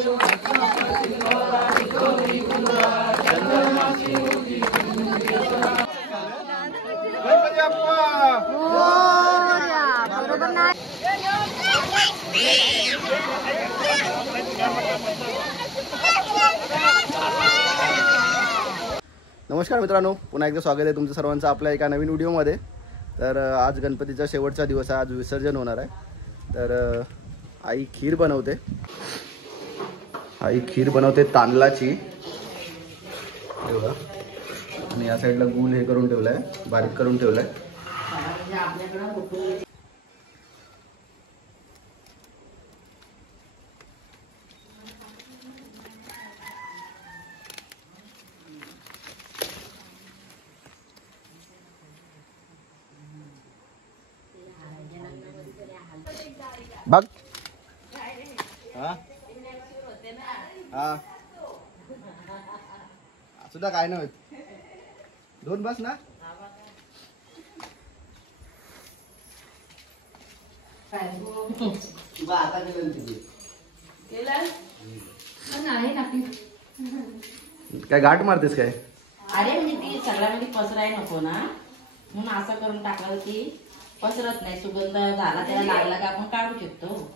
नमस्कार मित्रांनो, पुन्हा एकदा स्वागत आहे तुमचं सर्वांचं आपल्या एका नवीन व्हिडिओमध्ये। तर आज गणपतीचा शेवटचा दिवस आहे, आज विसर्जन होणार आहे। तर आई खीर बनवते तांदळाची आणि या साईडला गूळ हे करून ठेवलाय, बारीक करून ठेवलाय। बघ हा सुद्धा काय नाही दोन बस ना आता काय गाठ मारतेस काय? अरे म्हणजे ती सगळ्यामध्ये पसराय नको ना म्हणून असं करून टाकलं की पसरत नाही, सुगंध झाला त्याला लागला का आपण काढू शकतो।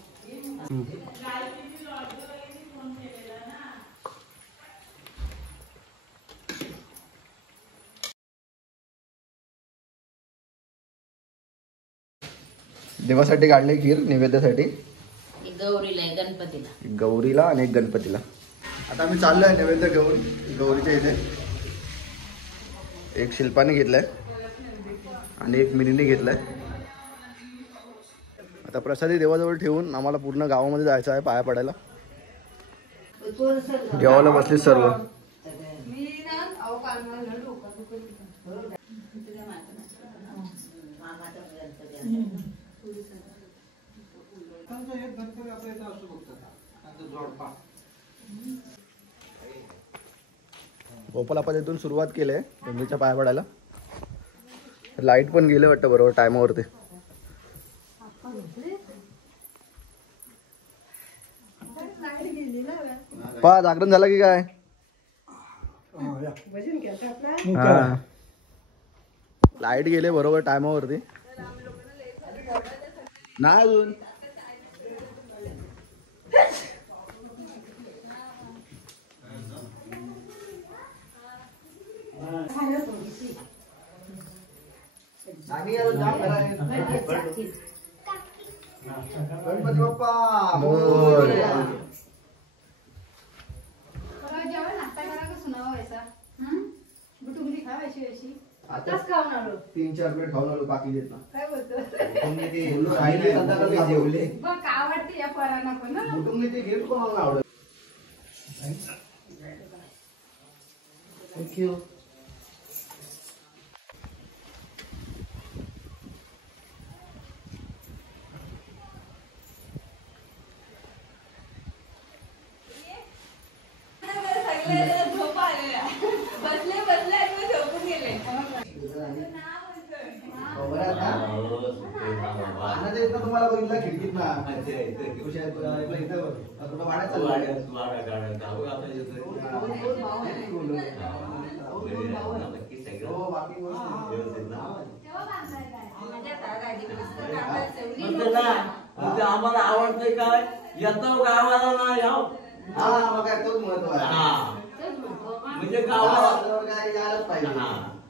देवासाठी काढले खीर नैवेद्यासाठी, गौरीला आहे, गणपतीला, गौरीला आणि एक गणपतीला। आता आम्ही चाललोय नैवेद्य घेऊन गौरीच्या इथे। एक शिल्पाने घेतलाय आणि एक मिनीने घेतलाय। आता प्रसादी देवाजवळ ठेवून आम्हाला पूर्ण गावामध्ये जायचं आहे पाया पडायला। जेवायला बसले सर्व। गोपाल आपण इथून सुरुवात केली आहे गणपतीच्या पाया पडायला। लाईट पण गेले वाटतं बरोबर टायमावरती। पा जागरण झालं की काय? हा लाईट गेले बरोबर टायमावरती। नाही अजून गणपती बाप्पा मोरया। आताच खाऊन आलो, 3-4 प्लेट खाऊन आलो, बाकी देत ना काय बोलतो तुम्ही ते राहिले आता का जेवले बघ का आवडते या पोरांना पण ना तुम्ही ते गिफ्ट कोणाला आवडत। थँक्यू। तुम्हाला बघितलं खिडकीत ना आम्हाला आवडतंय काय येतो गावाला ना याव। हा मग काय तोच महत्व आहे, म्हणजे गावाला काय यायलाच पाहिजे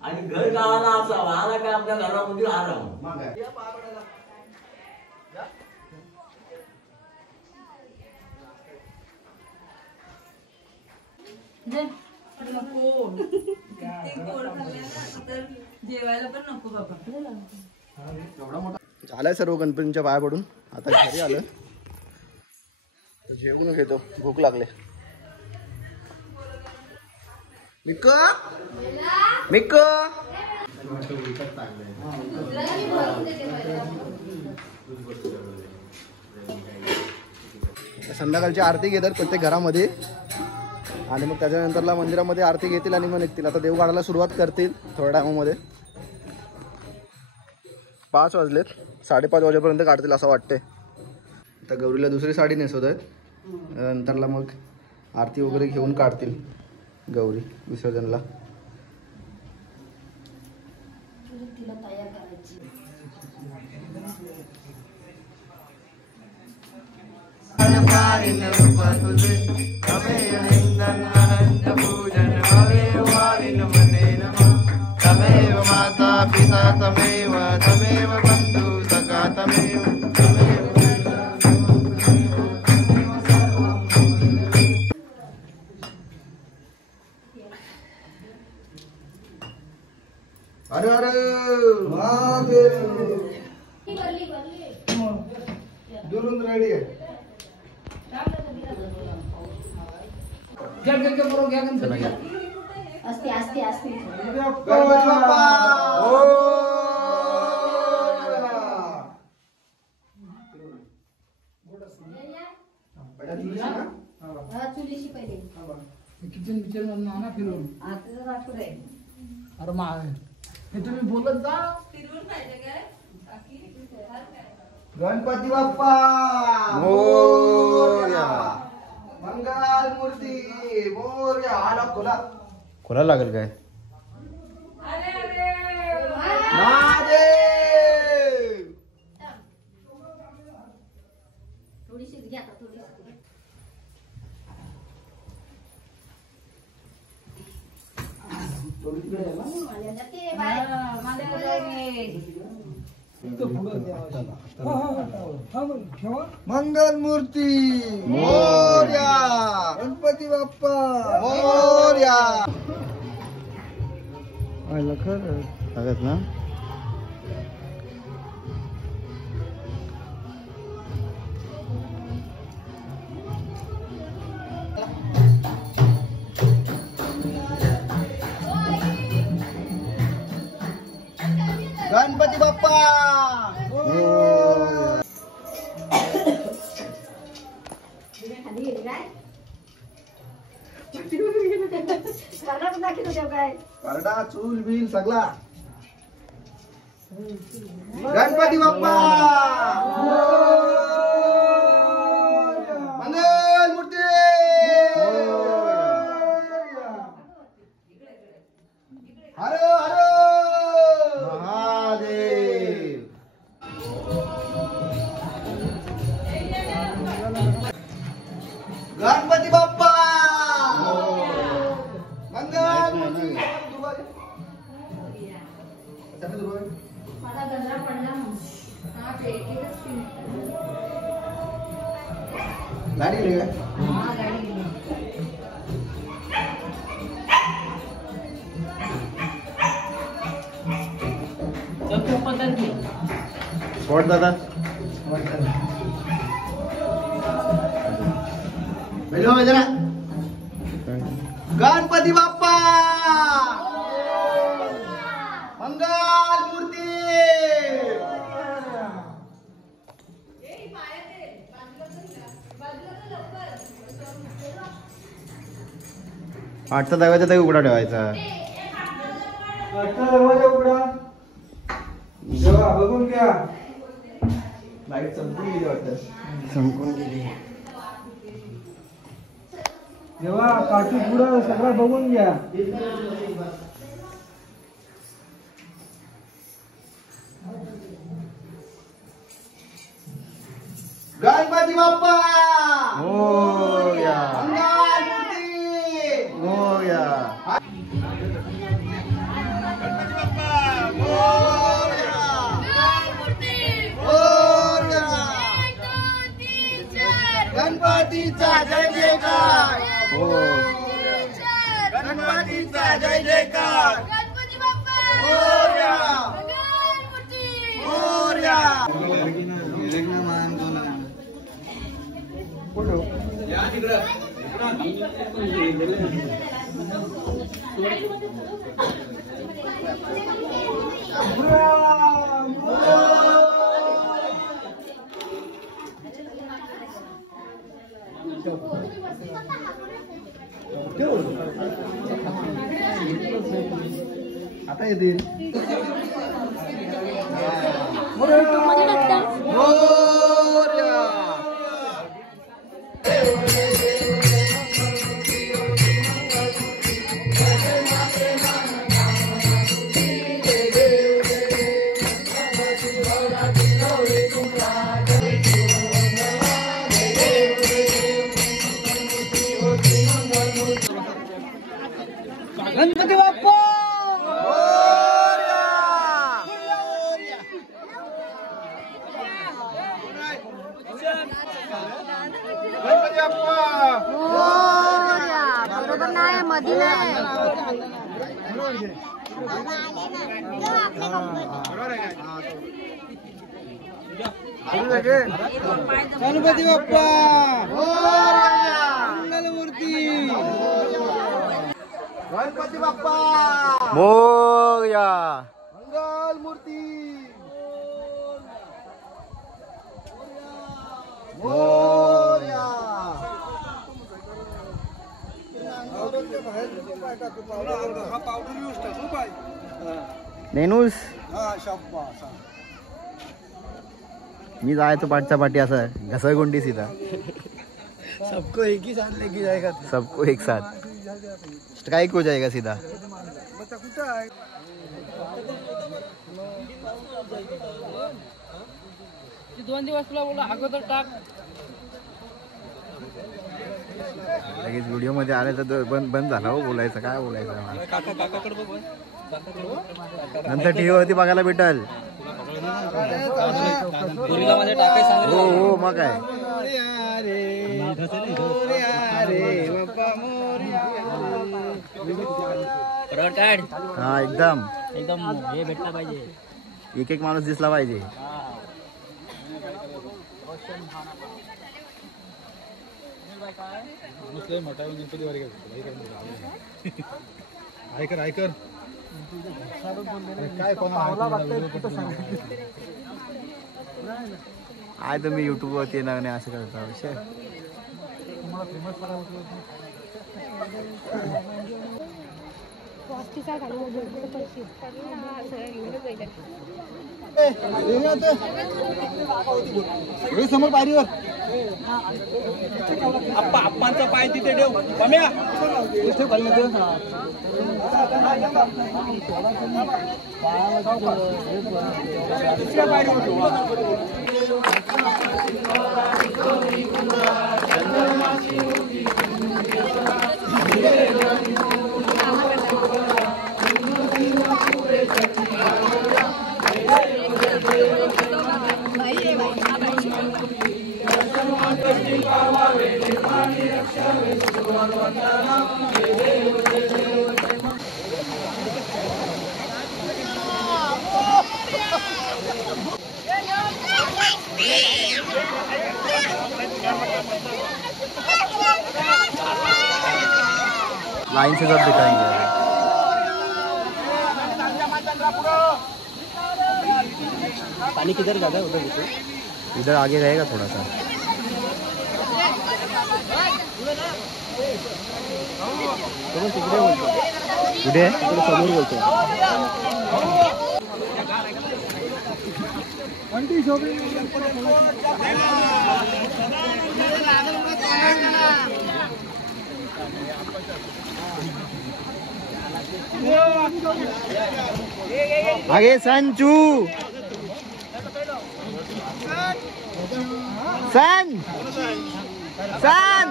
आणि घर गावाला असावा, आला काय आपल्या घरामध्ये आराम। मग काय जेवायला पण नको बाबा। एवढा मोठा झालाय सर्व गणपतींच्या पाया पडून। आता घरी आलं जेवून घेतो, भूक लागले। मिक्क मिक्क संध्याकाळची आरती घेतात प्रत्येक घरामध्ये आणि मग त्याच्यानंतरला मंदिरामध्ये आरती घेतील आणि मग निघतील। आता देव काढायला सुरुवात करतील थोड्या टायमामध्ये। 5 वाजलेत, 5:30 वाजेपर्यंत काढतील असं वाटतंय। आता गौरीला दुसरी साडी नेसवत आहेत नंतरला मग आरती वगैरे घेऊन काढतील गौरी विसर्जनला. तमेव माता पिता तमेव तमेव बंधु सखा तमेव अरे अरे दुरून रेडी आहे. असते असते असते गणपती बाप्पा चुलीशी पहिले किचन बिचन मधून आणा फिरून. आता राठोड आहे. अरे मा हे तुम्ही बोलत जा. गणपती बाप्पा मोरया. मंगल मूर्ती मोरया. आला खोला खोला लागेल काय. महादेव. थोडीशीच घ्या थोडीशी. मंगल मूर्ती मोरया. गणपती बाप्पा मोरया. खरंच ना. गणपती बाप्पा करडा चूल बिल सगळा. गणपती बाप्पा मंगल मूर्ती. हरो हरो महादेव. गणपती बाप्पा मंगल मूर्ती. मला गजरा पडला म्हणून. हा ते एकच पिन. गाडी गेली का. हा गाडी गेली. स्पॉट दादा जरा. गणपती बाप्पा मंगल मूर्ती. आठचा दरवाजा तरी उघडा ठेवायचा. आठचा दरवाजा उघडा. जेव्हा बघून घ्या. लाईट संपून गेली वाटतं. संपून गेली. जेव्हा काठी पुढं सगळं बघून घ्या. गणपती बाप्पा मोरया. मंगल मूर्ती मोरया. गणपती बाप्पा मोरया. मोरया. गणपतीचा जय जयकार. गणपतीचा जय जयकार. गणपती बाप्पा मोरया. मोरया. आता येतील. मोरया. मध्ये नाही गणपती बाप्पा मंगलमूर्ती गणपती बाप्पा मोरया मंगल मूर्ती मोरया. नेनूस मी जायचो पाठच्या पाठी असं घसरगुंडी सीधा सबको एक ही साथ लेके जाएगा. सबको एक साथ स्ट्राइक हो जाएगा सीधा. दोन दिवस तुला बोला अगोदर टाक. लगेच व्हिडिओ मध्ये आले तर बंद झाला हो बोलायचं. काय बोलायचं नंतर टीव्ही वरती बघायला भेटल. हो हो मग काय हा एकदम हे भेटला पाहिजे. एक एक माणूस दिसला पाहिजे. ऐकर ऐकर काय आहे तुम्ही युट्यूब वरती येणार नाही असं करता विषय. समोर पायरीवर आप्पांचा पाय तिथे ठेव. कम्या दुसऱ्या पायरीवर लाइन से सब दिखाएंगे. पानी किधर जाता है उधर इधर आगे रहेगा थोड़ा सा. कुठे समोर बोलतो. आगे संचू सन सन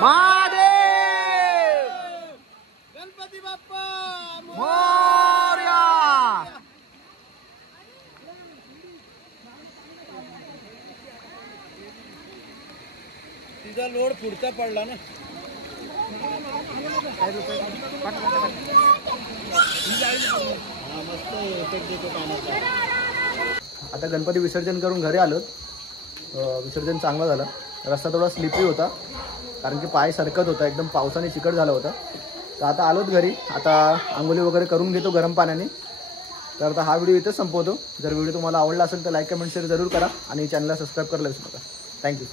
महादेव गणपती बाप्पा मोरया. तिचा लोड पुढचा पडला ना. आता गणपती विसर्जन करून घरी आलो. विसर्जन चांगलं झालं. रस्ता थोडा स्लिपरी होता कारण की पाय सरकत होता. एकदम पावसाने चिकट झाला होता. तर आता आलोत घरी. आता आंघोळी वगैरे करून घेतो गरम पाण्याने. तर आता हा व्हिडिओ इथेच संपवतो. जर व्हिडिओ तुम्हाला आवडला असेल तर लाईक कमेंट शेअर जरूर करा आणि चॅनलला सबस्क्राईब करायला विसरू नका. थँक्यू.